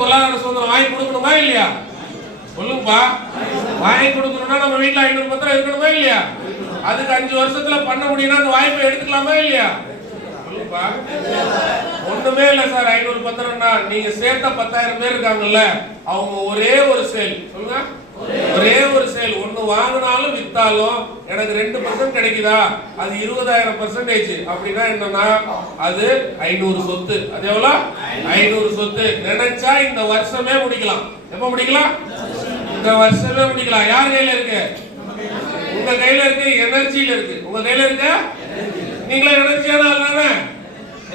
பொருளாதார சுதந்திரம் வாங்கி கொடுக்கணுமா இல்லையா? சொல்லுங்கப்பா. வாங்கி கொடுக்கணும்னா நம்ம வீட்டுல 500 பத்திரம் இருக்கணுமா இல்லையா? அதுக்கு 5 வருஷத்துல பண்ண முடியும்னா அந்த வாய்ப்பை எடுத்துக்கலாமா இல்லையா? சொல்லுங்கப்பா. ஒண்ணுமே இல்ல சார். 500 பத்திரம்னா நீங்க சேர்த்த 10,000 பேர் இருக்காங்கல்ல, அவங்க ஒரே ஒரு சேல், சொல்லுங்க, ஒரே ஒரு சேல் ஒண்ணு வாங்கினாலும் வித்தாலும் எனக்கு 2% கிடைக்குதா, அது 20,000% அப்படின்னா என்னன்னா அது 500 சொத்து. அது எவ்வளவு? 500 சொத்து. நினைச்சா இந்த வருஷமே முடிக்கலாம். எப்ப முடிக்கலாம்? இந்த வருஷமே முடிக்கலாம். யார் கையில இருக்கு? உங்க கையில இருக்கு. எனர்ஜியில இருக்கு. உங்க கையில இருக்கு. நீங்களே எனர்ஜியான ஆள் தானே.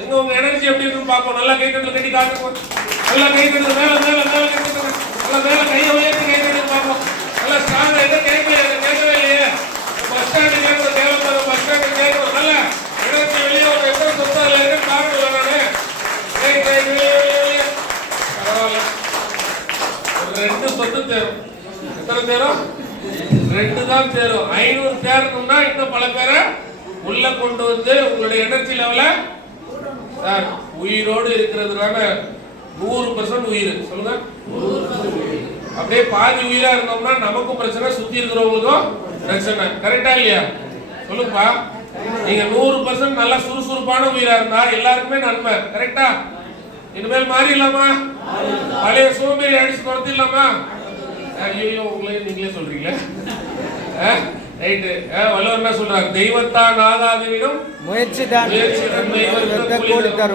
எங்க உங்க எனர்ஜி எப்படி இருக்குன்னு பாப்போம். நல்லா கை கட்டல கட்டி காட்டுங்க. நல்லா கை கட்டல மேல மேல மேல கட்டுங்க. நல்லா மேல கையை உயர்த்தி கை கட்டி பாப்போம். நல்லா ஸ்ட்ராங்கா இத கேட்கவே இல்லையே. பஸ் ஸ்டாண்ட் கேட்கற தேவைப்பட பஸ் ஸ்டாண்ட் கேட்கற நல்ல எனர்ஜி வெளியே ஒரு எவ்வளவு சொத்தா இல்லைன்னு காரணம் நானே. பரவாயில்ல. ஒரு 2 சொத்து தேரும். எத்தனை தேரும்? 2 தான் தேரும். 500 தேரணும்னா இன்னும் பல பேரை உள்ள கொண்டு வந்து உங்களுடைய எனர்ஜி லெவல சார் உயிரோடு இருக்கிறதுனால 100% உயிர். சொல்லுங்க, அப்படியே பாதி உயிரா இருந்தோம்னா நமக்கும் பிரச்சனை, சுத்தி இருக்கிறவங்களுக்கும் பிரச்சனை. கரெக்டா இல்லையா? சொல்லுங்கப்பா. நீங்க 100% நல்லா சுறுசுறுப்பான உயிரா இருந்தா எல்லாருக்குமே நன்மை. கரெக்டா? இனிமேல் மாறிடலாமா? பழைய சோம்பேறி அடிச்சு துரத்திடலாமா? ஐயோ உங்களே நீங்களே சொல்றீங்களே. ரைட்டு. வள்ளுவர் என்ன சொல்றாரு? தெய்வத்தான் ஆகாதவிடும் முயற்சி தான்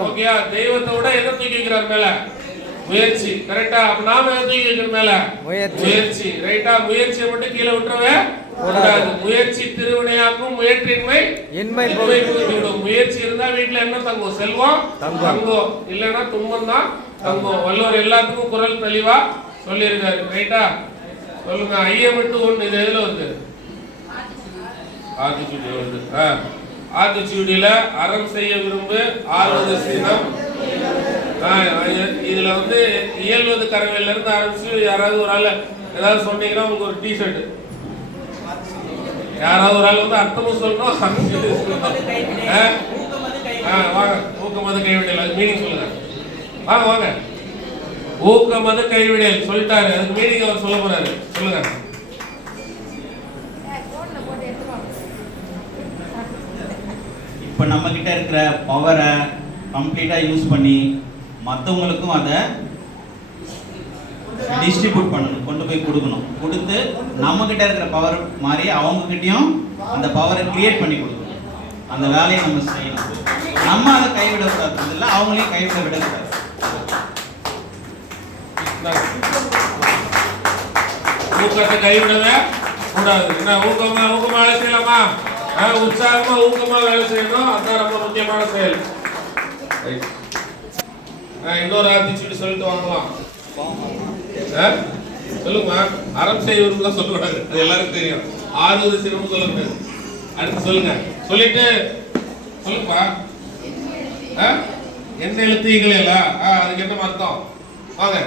ஓகேயா? தெய்வத்தை விட எதை தூக்கி வைக்கிறார் மேல? முயற்சி. கரெக்டா? அப்ப நாம எதை தூக்கி வைக்கிற மேல? முயற்சி. ரைட்டா? முயற்சியை மட்டும் கீழே விட்டுறவே கூடாது. முயற்சி திருவினையாக்கும், முயற்சியின்மை இன்மை புகுத்திவிடும். முயற்சி இருந்தா வீட்டுல என்ன தங்கும்? செல்வம் தங்கும். இல்லைன்னா துன்பம் தான் தங்கும். வள்ளுவர் எல்லாத்துக்கும் குரல் தெளிவா சொல்லியிருக்காரு. ரைட்டா? சொல்லுங்க. ஐயமிட்டு ஒண்ணு. இது எதுல வருது? ஆத்திச்சூடி வருது. ஆத்திச்சூடியில அறம் செய்ய விரும்பு, ஆழ்வது சீனம். இதுல வந்து இயல்வது கரவையில இருந்து ஆரம்பிச்சு யாராவது ஒரு ஆள் ஏதாவது சொன்னீங்கன்னா உங்களுக்கு ஒரு டிஷர்ட், யாராவது ஒரு ஆள் வந்து அர்த்தமும் சொல்லணும். வாங்க. ஊக்கமது கைவிடல். அது மீனிங் சொல்லுங்க. வாங்க வாங்க. ஊக்கமது கைவிடல் சொல்லிட்டாரு. அதுக்கு மீனிங் அவர் சொல்ல போறாரு. சொல்லுங்க. இப்போ நம்ம கிட்ட இருக்கிற பவரை கம்ப்ளீட்டாக யூஸ் பண்ணி மற்றவங்களுக்கும் அதை டிஸ்ட்ரிபியூட் பண்ணணும், கொண்டு போய் கொடுக்கணும். கொடுத்து நம்மக்கிட்ட இருக்கிற பவர் மாதிரி அவங்கக்கிட்டையும் அந்த பவரை கிரியேட் பண்ணி கொடுக்கணும். அந்த வேலையை நம்ம செய்யணும். நம்ம அதை கைவிடக்கூடாது, இல்லை அவங்களையும் கைவிட விடக்கூடாது. ஊக்கத்தை கைவிடவே கூடாது. என்ன ஊக்கமா வேலை செய்யலாமா? உற்சாகமா ஊக்கமா வேலை செய்யணும். அதான் ரொம்ப முக்கியமான செயல். இன்னொரு ஆத்திச்சூடி சொல்லிட்டு வாங்கலாம். சொல்லுங்க. அறம் செய்வதும் தான் சொல்லக்கூடாது. அது எல்லாருக்கும் தெரியும். 60 சிரமம் சொல்லுங்க. அடுத்து சொல்லுங்க. சொல்லிட்டு சொல்லுப்பா. எந்த எழுத்தீங்களே இல்ல அதுக்கு என்ன அர்த்தம்? வாங்க.